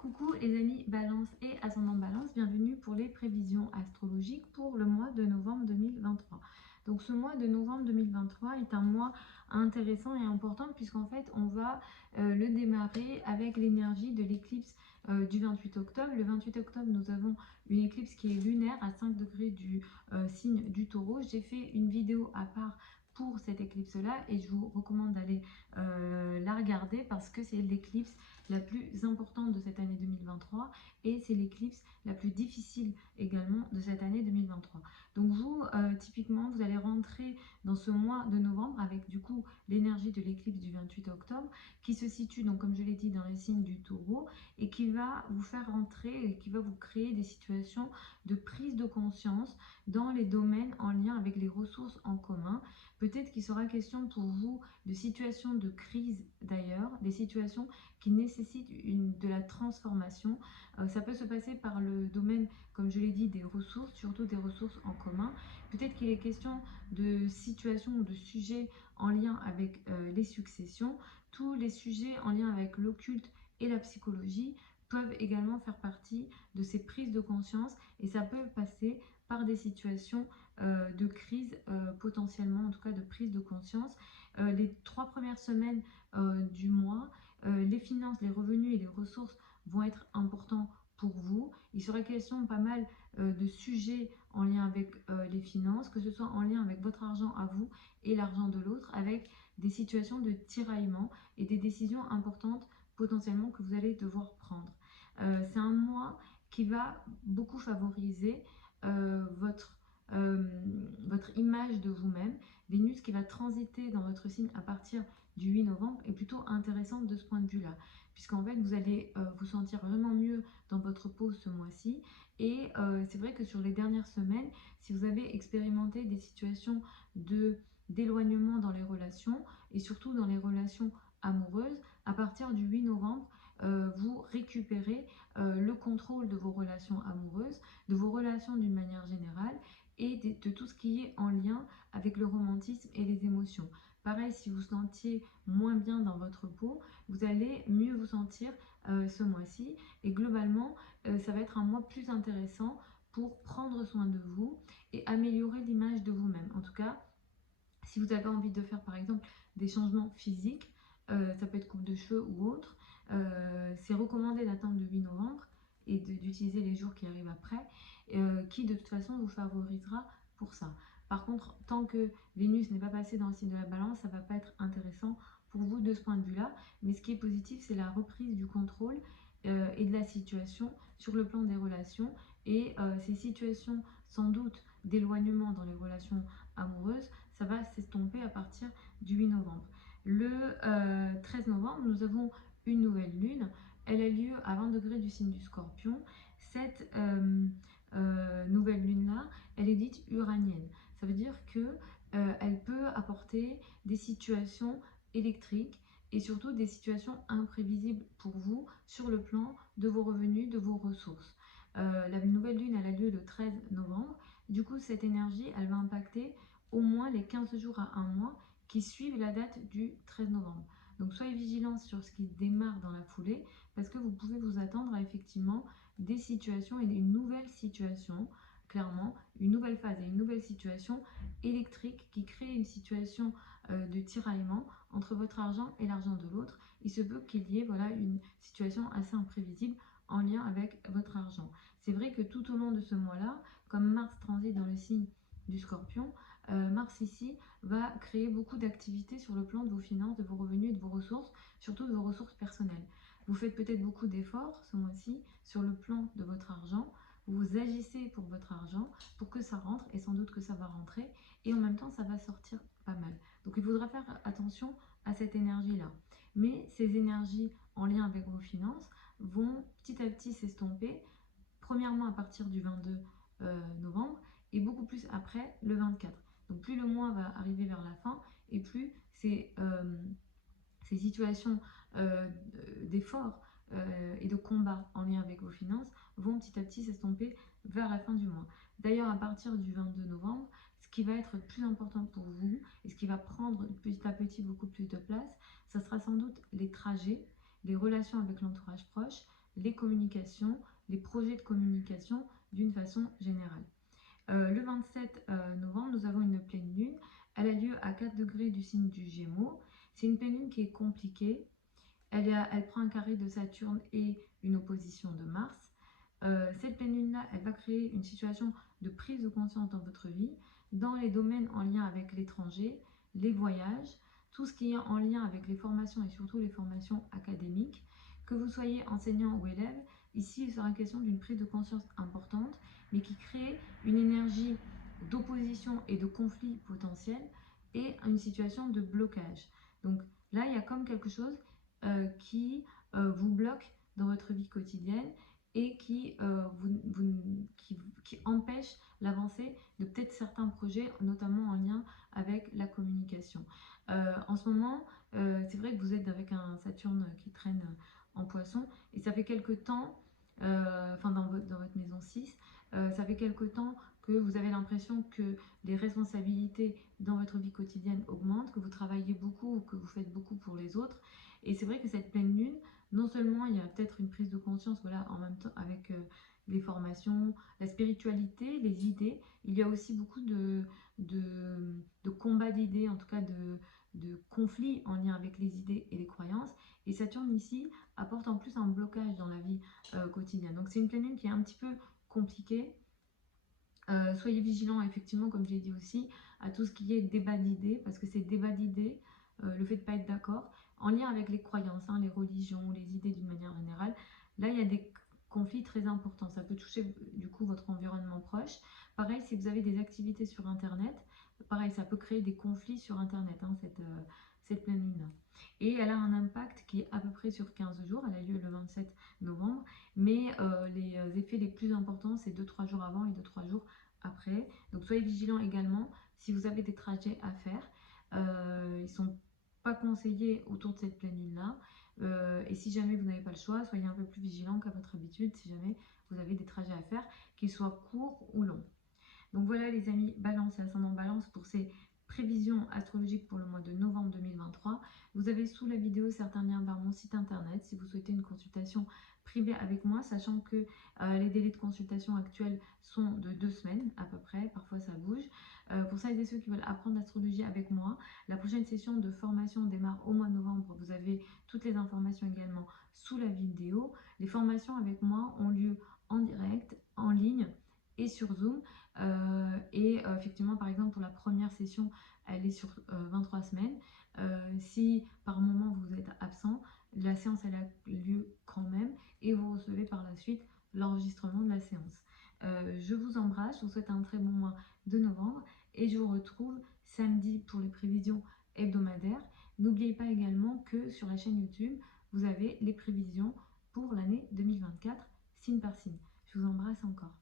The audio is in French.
Coucou les amis Balance et ascendant Balance, bienvenue pour les prévisions astrologiques pour le mois de novembre 2023. Donc ce mois de novembre 2023 est un mois intéressant et important puisqu'en fait on va le démarrer avec l'énergie de l'éclipse du 28 octobre. Le 28 octobre nous avons une éclipse qui est lunaire à 5 degrés du signe du Taureau. J'ai fait une vidéo à part pour cette éclipse là et je vous recommande d'aller la regarder parce que c'est l'éclipse la plus importante de cette année 2023 et c'est l'éclipse la plus difficile également de cette année 2023. Donc vous, typiquement, vous allez rentrer dans ce mois de novembre avec du coup l'énergie de l'éclipse du 28 octobre qui se situe, donc comme je l'ai dit, dans les signes du Taureau et qui va vous faire rentrer et qui va vous créer des situations de prise de conscience dans les domaines en lien avec les ressources en commun. Peut-être qu'il sera question pour vous de situations de crise d'ailleurs, des situations qui nécessitent de la transformation. Ça peut se passer par le domaine, comme je l'ai dit, des ressources, surtout des ressources en commun. Peut-être qu'il est question de situations ou de sujets en lien avec les successions. Tous les sujets en lien avec l'occulte et la psychologie peuvent également faire partie de ces prises de conscience et ça peut passer par des situations de crise potentiellement, en tout cas de prise de conscience. Les 3 premières semaines du mois, les finances, les revenus et les ressources vont être importants pour vous. Il serait question pas mal de sujets en lien avec les finances, que ce soit en lien avec votre argent à vous et l'argent de l'autre, avec des situations de tiraillement et des décisions importantes potentiellement que vous allez devoir prendre. C'est un mois qui va beaucoup favoriser votre image de vous-même. Vénus qui va transiter dans votre signe à partir du 8 novembre est plutôt intéressante de ce point de vue-là, puisqu'en fait vous allez vous sentir vraiment mieux dans votre peau ce mois-ci. Et c'est vrai que sur les dernières semaines, si vous avez expérimenté des situations d'éloignement dans les relations, et surtout dans les relations amoureuses, à partir du 8 novembre, vous récupérez le contrôle de vos relations amoureuses, de vos relations d'une manière générale, et de tout ce qui est en lien avec le romantisme et les émotions. Pareil, si vous vous sentiez moins bien dans votre peau, vous allez mieux vous sentir ce mois-ci. Et globalement, ça va être un mois plus intéressant pour prendre soin de vous et améliorer l'image de vous-même. En tout cas, si vous avez envie de faire par exemple des changements physiques, ça peut être coupe de cheveux ou autre, c'est recommandé d'attendre le 8 novembre et d'utiliser les jours qui arrivent après, qui de toute façon vous favorisera pour ça. Par contre, tant que Vénus n'est pas passée dans le signe de la balance, ça ne va pas être intéressant pour vous de ce point de vue-là. Mais ce qui est positif, c'est la reprise du contrôle et de la situation sur le plan des relations. Et ces situations, sans doute, d'éloignement dans les relations amoureuses, ça va s'estomper à partir du 8 novembre. Le 13 novembre, nous avons une nouvelle lune. Elle a lieu à 20 degrés du signe du Scorpion. Cette nouvelle lune-là, elle est dite uranienne. Ça veut dire que elle peut apporter des situations électriques et surtout des situations imprévisibles pour vous sur le plan de vos revenus, de vos ressources. La nouvelle lune, elle a lieu le 13 novembre. Du coup, cette énergie, elle va impacter au moins les 15 jours à un mois qui suivent la date du 13 novembre. Donc soyez vigilants sur ce qui démarre dans la foulée parce que vous pouvez vous attendre à effectivement des situations et une nouvelle situation, clairement, une nouvelle phase et une nouvelle situation électrique qui crée une situation de tiraillement entre votre argent et l'argent de l'autre. Il se peut qu'il y ait voilà, une situation assez imprévisible en lien avec votre argent. C'est vrai que tout au long de ce mois-là, comme Mars transite dans le signe du Scorpion, Mars ici va créer beaucoup d'activités sur le plan de vos finances, de vos revenus et de vos ressources, surtout de vos ressources personnelles. Vous faites peut-être beaucoup d'efforts ce mois-ci sur le plan de votre argent, vous agissez pour votre argent, pour que ça rentre, et sans doute que ça va rentrer, et en même temps ça va sortir pas mal. Donc il faudra faire attention à cette énergie-là. Mais ces énergies en lien avec vos finances vont petit à petit s'estomper, premièrement à partir du 22 novembre, et beaucoup plus après le 24. Donc plus le mois va arriver vers la fin, et plus ces situations d'effort et de combat en lien avec vos finances vont petit à petit s'estomper vers la fin du mois. D'ailleurs, à partir du 22 novembre, ce qui va être plus important pour vous et ce qui va prendre petit à petit beaucoup plus de place, ça sera sans doute les trajets, les relations avec l'entourage proche, les communications, les projets de communication d'une façon générale. Le 27 novembre, nous avons une pleine lune. Elle a lieu à 4 degrés du signe du Gémeaux. C'est une pleine lune qui est compliquée. Elle prend un carré de Saturne et une opposition de Mars. Cette pleine lune-là, elle va créer une situation de prise de conscience dans votre vie, dans les domaines en lien avec l'étranger, les voyages, tout ce qui est en lien avec les formations et surtout les formations académiques. Que vous soyez enseignant ou élève, ici il sera question d'une prise de conscience importante, mais qui crée une énergie d'opposition et de conflit potentiel et une situation de blocage. Donc là, il y a comme quelque chose qui vous bloque dans votre vie quotidienne et qui empêche l'avancée de peut-être certains projets, notamment en lien avec la communication. En ce moment, c'est vrai que vous êtes avec un Saturne qui traîne en poisson et ça fait quelque temps, dans votre maison 6, ça fait quelque temps que vous avez l'impression que les responsabilités dans votre vie quotidienne augmentent, que vous travaillez beaucoup ou que vous faites beaucoup pour les autres. Et c'est vrai que cette pleine lune, non seulement il y a peut-être une prise de conscience, voilà, en même temps avec les formations, la spiritualité, les idées, il y a aussi beaucoup de combats d'idées, en tout cas de conflits en lien avec les idées et les croyances. Et Saturne ici apporte en plus un blocage dans la vie quotidienne. Donc c'est une pleine lune qui est un petit peu compliquée. Soyez vigilants, effectivement, comme je l'ai dit aussi, à tout ce qui est débat d'idées, parce que ces débats d'idées, le fait de ne pas être d'accord, en lien avec les croyances, les religions, les idées d'une manière générale, là, il y a des conflits très importants. Ça peut toucher, du coup, votre environnement proche. Pareil, si vous avez des activités sur Internet, pareil, ça peut créer des conflits sur Internet, cette pleine lune-là. Et elle a un impact qui est à peu près sur 15 jours. Elle a lieu le 27 novembre. Mais les effets les plus importants, c'est 2-3 jours avant et 2-3 jours après. Donc soyez vigilants également si vous avez des trajets à faire. Ils ne sont pas conseillés autour de cette pleine lune-là. Et si jamais vous n'avez pas le choix, soyez un peu plus vigilants qu'à votre habitude si jamais vous avez des trajets à faire, qu'ils soient courts ou longs. Donc voilà les amis, Balance et ascendant Balance pour ces prévisions astrologiques pour le mois de novembre 2023. Vous avez sous la vidéo certains liens vers mon site internet si vous souhaitez une consultation privée avec moi, sachant que les délais de consultation actuels sont de 2 semaines à peu près, parfois ça bouge. Pour celles et ceux qui veulent apprendre l'astrologie avec moi, la prochaine session de formation démarre au mois de novembre. Vous avez toutes les informations également sous la vidéo. Les formations avec moi ont lieu en direct, en ligne et sur Zoom. Effectivement, par exemple, pour la première session, elle est sur 23 semaines. Si par moment vous êtes absent, la séance elle a lieu quand même et vous recevez par la suite l'enregistrement de la séance. Je vous embrasse, je vous souhaite un très bon mois de novembre et je vous retrouve samedi pour les prévisions hebdomadaires. N'oubliez pas également que sur la chaîne YouTube, vous avez les prévisions pour l'année 2024, signe par signe. Je vous embrasse encore.